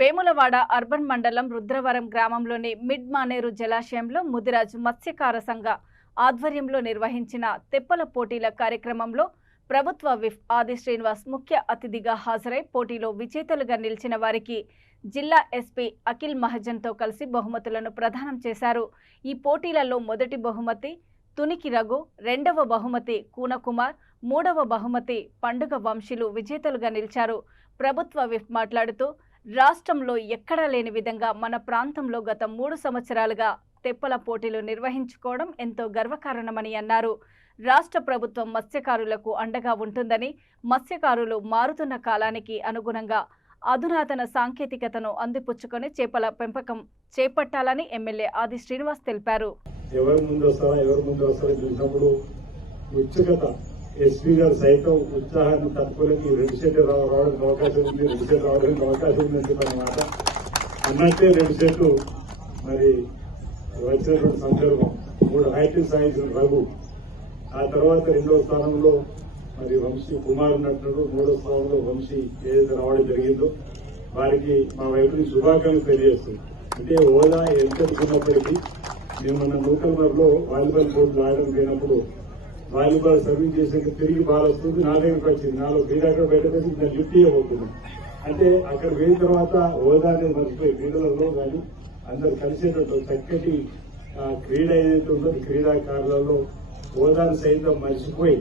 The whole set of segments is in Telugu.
వేములవాడ అర్బన్ మండలం రుద్రవరం గ్రామంలోని మిడ్ మానేరు జలాశయంలో ముదిరాజ్ మత్స్యకార సంఘ ఆధ్వర్యంలో నిర్వహించిన తెప్పల పోటీల కార్యక్రమంలో ప్రభుత్వ విప్ ఆది శ్రీనివాస్ ముఖ్య అతిథిగా హాజరై పోటీలో విజేతలుగా నిలిచిన వారికి జిల్లా ఎస్పీ అఖిల్ మహజన్తో కలిసి బహుమతులను ప్రదానం చేశారు. ఈ పోటీలలో మొదటి బహుమతి తునికి రఘు, రెండవ బహుమతి కూనకుమార్, మూడవ బహుమతి పండుగ వంశీలు విజేతలుగా నిలిచారు. ప్రభుత్వ విప్ మాట్లాడుతూ రాష్ట్రంలో ఎక్కడా లేని విధంగా మన ప్రాంతంలో గత 3 సంవత్సరాలుగా తెప్పల పోటీలు నిర్వహించుకోవడం ఎంతో గర్వకారణమని అన్నారు. రాష్ట్ర ప్రభుత్వం మత్స్యకారులకు అండగా ఉంటుందని, మత్స్యకారులు మారుతున్న కాలానికి అనుగుణంగా అధునాతన సాంకేతికతను అందిపుచ్చుకొని చేపల పెంపకం చేపట్టాలని ఎమ్మెల్యే ఆది శ్రీనివాస్ తెలిపారు. ఎస్పీ గారు సైతం ఉత్సాహాన్ని తట్టుకోలేని 2 సెట్లు రావడానికి అవకాశం ఉంది, 2 సెట్లు రావడానికి అవకాశం ఉందని చెప్పన్నమాట. అన్నట్టే 2 సెట్లు మరి వచ్చినటువంటి సందర్భం 3 హైట్లు సాధించిన రఘు, ఆ తర్వాత 2వ స్థానంలో మరి వంశీ కుమార్ ఉన్నట్టు, 3వ స్థానంలో వంశీ ఏదైతే రావడం జరిగిందో వారికి మా వైపు నుంచి శుభాకాంక్షలు తెలియజేస్తుంది. అంటే హోదా ఎంత ఉన్నప్పటికీ మేము మన నూకల్మర్లో వాలీబాల్ పోటీలు ఆడడం లేనప్పుడు వాలీబాల్ సర్వీస్ చేసాక తిరిగి బాల్ వస్తుంది, నా దగ్గరకు వచ్చింది, నాలో క్రీడాకారు బయటకు వచ్చి నేను లిఫ్ట్ ఇవ్వబోతున్నాం. అంటే అక్కడ వెళ్ళిన తర్వాత హోదా అనేది మర్చిపోయి క్రీడలలో కానీ అందరు కలిసేటట్టు చక్కటి క్రీడ ఏదైతే ఉందో క్రీడాకారులలో హోదాను సైతం మర్చిపోయి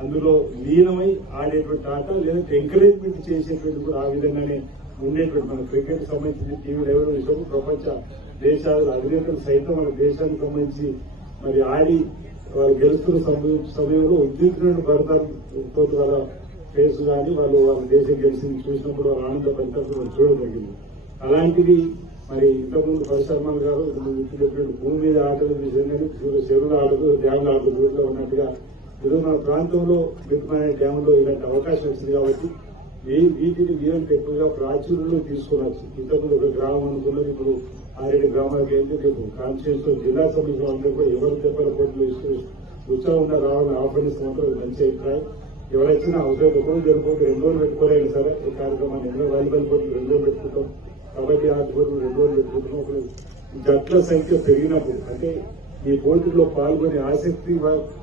అందులో లీనమై ఆడేటువంటి ఆట, లేదంటే ఎంకరేజ్మెంట్ చేసేటువంటి కూడా ఆ విధంగానే ఉండేటువంటి మన క్రికెట్ సంబంధించి టీవీ లైవ్ విషయం ప్రపంచ దేశాలు అధినేతలు సైతం మన దేశానికి సంబంధించి మరి ఆడి వాళ్ళు గెలుస్తున్న సమయంలో ఉద్యోగులను భరతంతో వాళ్ళ ఫేస్ కానీ వాళ్ళ దేశం గెలిచింది చూసినప్పుడు వాళ్ళ ఆనంద పరిస్థితులు చూడగలిగింది. అలాంటిది మరి ఇంతకుముందు పరిశ్రమలు గారు చెప్పినట్టు భూమి మీద ఆటలు విషయంగానే చెరువుల ఆటలు, డ్యాముల ఆటలు దూరంలో ఉన్నట్టుగా ఈరోజు మన ప్రాంతంలో మిట్మానే డ్యాములో ఇలాంటి అవకాశం వచ్చింది. కాబట్టి వీటిని వీరంటే ఎక్కువగా ప్రాచుర్యంలో తీసుకురావచ్చు. ఇంతకుముందు ఒక గ్రామం అనుకున్నది ఇప్పుడు 6 గ్రామాలకి ఏంటి రేపు కాన్స్టిట్యూన్స్ జిల్లా సభ్యులు అందరూ కూడా ఎవరు తెప్పల పోటీలు ఇస్తూ ఉత్సాహంగా రావాలని ఆహ్వానిస్తున్నట్టు మంచి అభిప్రాయం. ఎవరైనా అవసరం ఒకరోజు జరుపుకుంటూ 2 రోజులు పెట్టుకోలేదు సరే ఈ కార్యక్రమాన్ని ఎన్నో వాలీబాల్ పోటీలు 2 రోజులు పెట్టుకుంటాం, కబడ్డీ ఆట పోటీలు 2 రోజులు పెట్టుకుంటున్నాం. ఇప్పుడు జట్ల సంఖ్య పెరిగినప్పుడు అంటే ఈ పోటీల్లో పాల్గొనే ఆసక్తి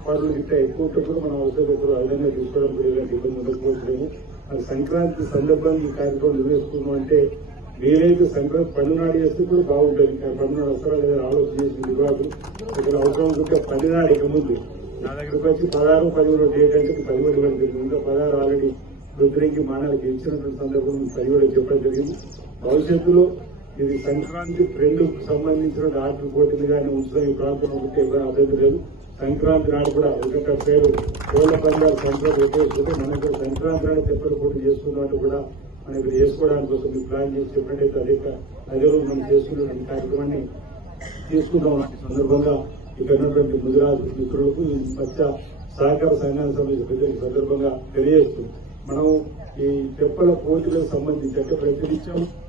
పాటలు ఇట్లా ఎక్కువ కూడా మనం అవసరం ఎక్కువ అదనంగా తీసుకోవడం కూడా ఇలాంటి ఇబ్బంది ఉండకపోవచ్చులేము. అది సంక్రాంతి సందర్భంగా ఈ కార్యక్రమం నిర్వహిస్తున్నాం అంటే వీలైతే సంక్రాంతి పండునాడు చేస్తే కూడా బాగుంటుంది. పండునాడు అవసరాలు లేదా ఆలోచన చేసిన విభాగం ఇక్కడ అవసరం ఉంటే 10 నాడు ఇక ముందు నా దగ్గరకు వచ్చి 16, 17 డేట్ అంటే 17 వరకు ఇంకా 16 ఆల్రెడీ రుద్రంకి మానాలకి ఇచ్చినటువంటి సందర్భం 17 చెప్పడం జరిగింది. భవిష్యత్తులో ఇది సంక్రాంతి ట్రెండ్కు సంబంధించిన ఆటల పోటీలు కానీ ఉంచడం ఈ ప్రాంతంలో ఉంటే ఎవరైనా అభ్యర్థి లేదు. సంక్రాంతి నాడు కూడా ఒక పేరు కోళ్ల పందాలు సంక్రాంతి ఉపయోగిస్తుంటే మనకు సంక్రాంతి నాడు తెప్పల పోటీ చేసుకున్నట్టు కూడా మనం ఇక్కడ చేసుకోవడానికి కోసం మీరు ప్లాన్ చేసి చెప్పినట్టయితే అదే రోజు మనం చేసుకున్న కార్యక్రమాన్ని తీసుకుందాం. సందర్భంగా ఇక్కడ ఉన్నటువంటి ముదిరాజు మిత్రులకు మత్స్య సహకార సంఘానికి సంబంధించిన ప్రజలకు సందర్భంగా తెలియజేస్తూ మనం ఈ తెప్పల పోటీలకు సంబంధించి అంటే ప్రతినిత్యం